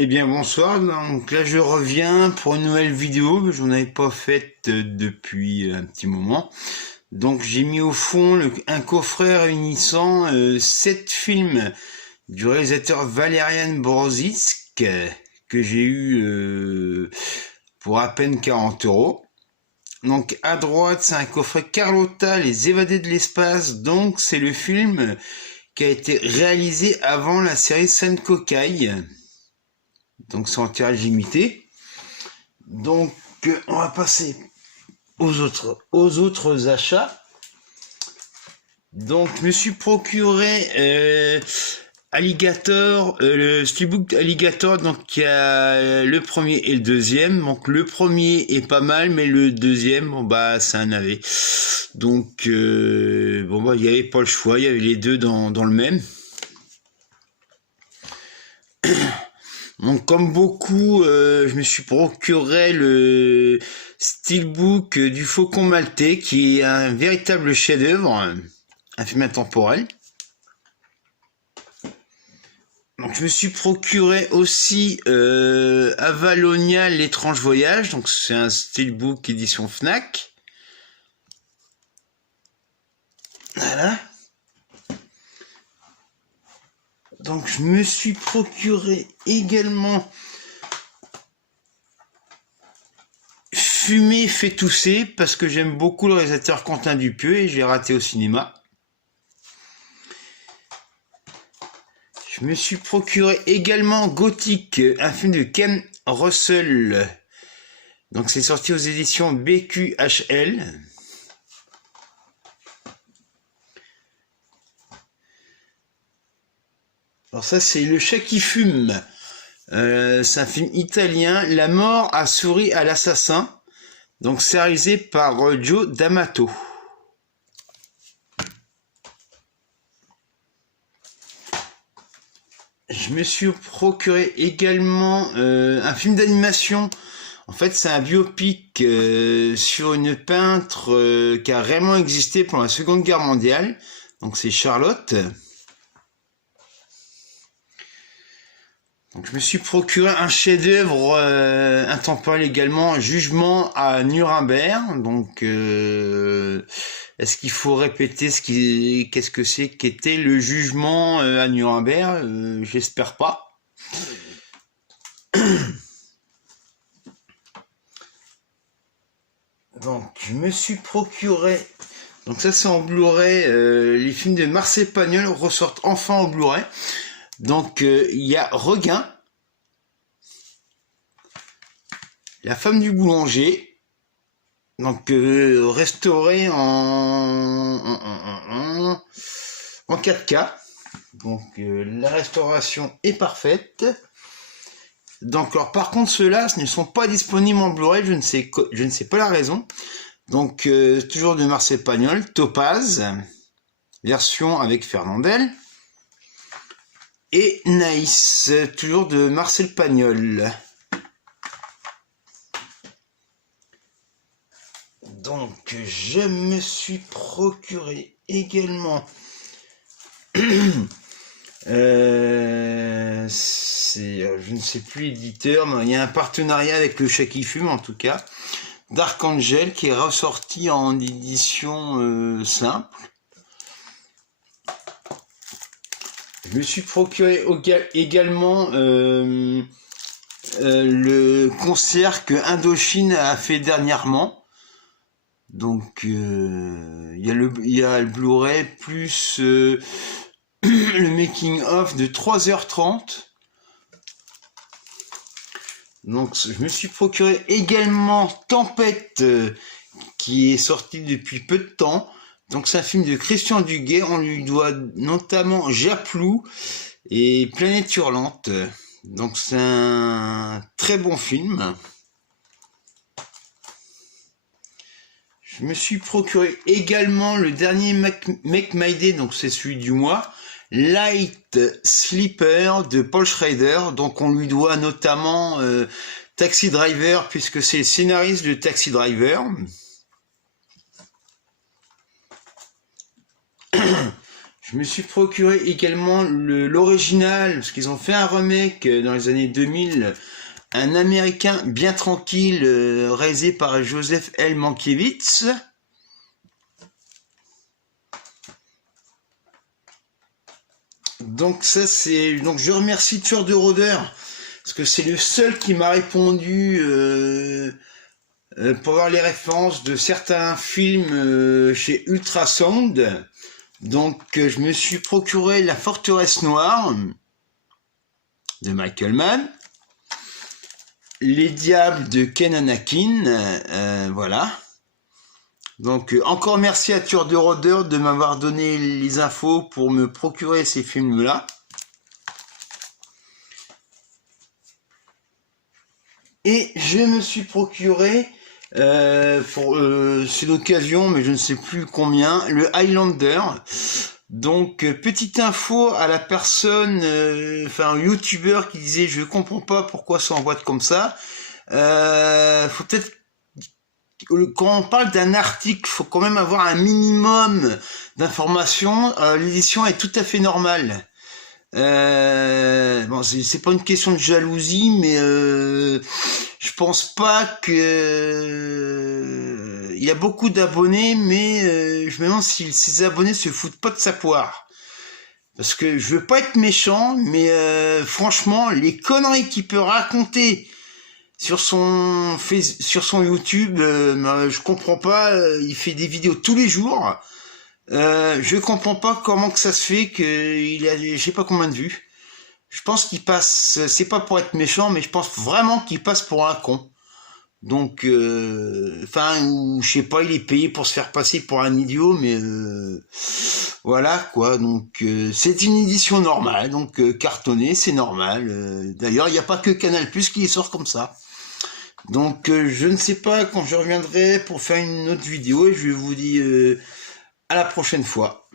Eh bien bonsoir, donc là je reviens pour une nouvelle vidéo, mais j'en avais pas faite depuis un petit moment. Donc j'ai mis au fond un coffret réunissant 7 films du réalisateur Valerian Brozisk que j'ai eu pour à peine 40 €. Donc à droite c'est un coffret Carlotta, les évadés de l'espace, donc c'est le film qui a été réalisé avant la série Senkokai. Donc c'est en tirage limité. Donc on va passer aux autres achats. Donc je me suis procuré Alligator, le steelbook Alligator, donc il y a le premier et le deuxième. Donc le premier est pas mal, mais le deuxième, bon bah c'est un navet. Donc bon bah il n'y avait pas le choix, il y avait les deux dans le même. Donc comme beaucoup, je me suis procuré le steelbook du Faucon Maltais, qui est un véritable chef-d'œuvre, un film intemporel. Donc je me suis procuré aussi Avalonia, l'étrange voyage, donc c'est un steelbook édition Fnac. Voilà. Donc je me suis procuré également Fumer fait tousser, parce que j'aime beaucoup le réalisateur Quentin Dupieux et j'ai raté au cinéma. Je me suis procuré également Gothic, un film de Ken Russell. Donc c'est sorti aux éditions BQHL. Alors ça c'est Le chat qui fume. C'est un film italien. La mort a souri à l'assassin. Donc c'est réalisé par Joe D'Amato. Je me suis procuré également un film d'animation. En fait, c'est un biopic sur une peintre qui a réellement existé pendant la Seconde Guerre mondiale. Donc c'est Charlotte. Donc je me suis procuré un chef-d'œuvre intemporel également, Jugement à Nuremberg. Donc est-ce qu'il faut répéter qu'est-ce que c'est qu'était le jugement à Nuremberg? J'espère pas. Donc je me suis procuré, donc ça c'est en Blu-ray, les films de Marcel Pagnol ressortent enfin en Blu-ray. Donc il y a Regain, La femme du boulanger, donc restauré en 4K. Donc la restauration est parfaite. Donc alors, par contre ceux-là ne sont pas disponibles en Blu-ray, je ne sais pas la raison. Donc toujours de Marcel Pagnol, Topaz, version avec Fernandel. Et Naïs, toujours de Marcel Pagnol. Donc je me suis procuré également je ne sais plus l'éditeur, mais il y a un partenariat avec Le Chat qui fume en tout cas, Dark Angel, qui est ressorti en édition simple. Je me suis procuré également le concert que Indochine a fait dernièrement. Donc il y a le Blu-ray plus le making of de 3h30. Donc je me suis procuré également Tempête, qui est sorti depuis peu de temps. Donc c'est un film de Christian Duguay, on lui doit notamment Japlou et Planète Hurlante. Donc c'est un très bon film. Je me suis procuré également le dernier Make My Day, donc c'est celui du mois, Light Sleeper de Paul Schrader. Donc on lui doit notamment Taxi Driver, puisque c'est le scénariste de Taxi Driver. Je me suis procuré également l'original, parce qu'ils ont fait un remake dans les années 2000, un Américain bien tranquille, réalisé par Joseph L. Mankiewicz. Donc ça c'est, donc je remercie Tueur de Rôdeurs, parce que c'est le seul qui m'a répondu pour avoir les références de certains films chez Ultrasound. Donc je me suis procuré La Forteresse Noire de Michael Mann, Les Diables de Ken Anakin, voilà. Donc encore merci à Tueur de Rôdeurs de m'avoir donné les infos pour me procurer ces films-là. Et je me suis procuré, c'est l'occasion, mais je ne sais plus combien, le Highlander. Donc petite info à la personne, enfin un youtubeur qui disait je comprends pas pourquoi ça en boîte comme ça. Faut peut-être, quand on parle d'un article, faut quand même avoir un minimum d'informations. L'édition est tout à fait normale. Bon, c'est pas une question de jalousie, mais je pense pas que il y a beaucoup d'abonnés, mais je me demande si ces abonnés se foutent pas de sa poire. Parce que je veux pas être méchant, mais franchement, les conneries qu'il peut raconter sur son YouTube, je comprends pas. Il fait des vidéos tous les jours. Je comprends pas comment que ça se fait qu'il a, je sais pas combien de vues. Je pense qu'il passe, c'est pas pour être méchant, mais je pense vraiment qu'il passe pour un con. Donc, enfin, ou je sais pas, il est payé pour se faire passer pour un idiot, mais voilà quoi. Donc, c'est une édition normale, donc cartonnée, c'est normal. D'ailleurs, il n'y a pas que Canal+ qui sort comme ça. Donc, je ne sais pas quand je reviendrai pour faire une autre vidéo, et je vous dis à la prochaine fois.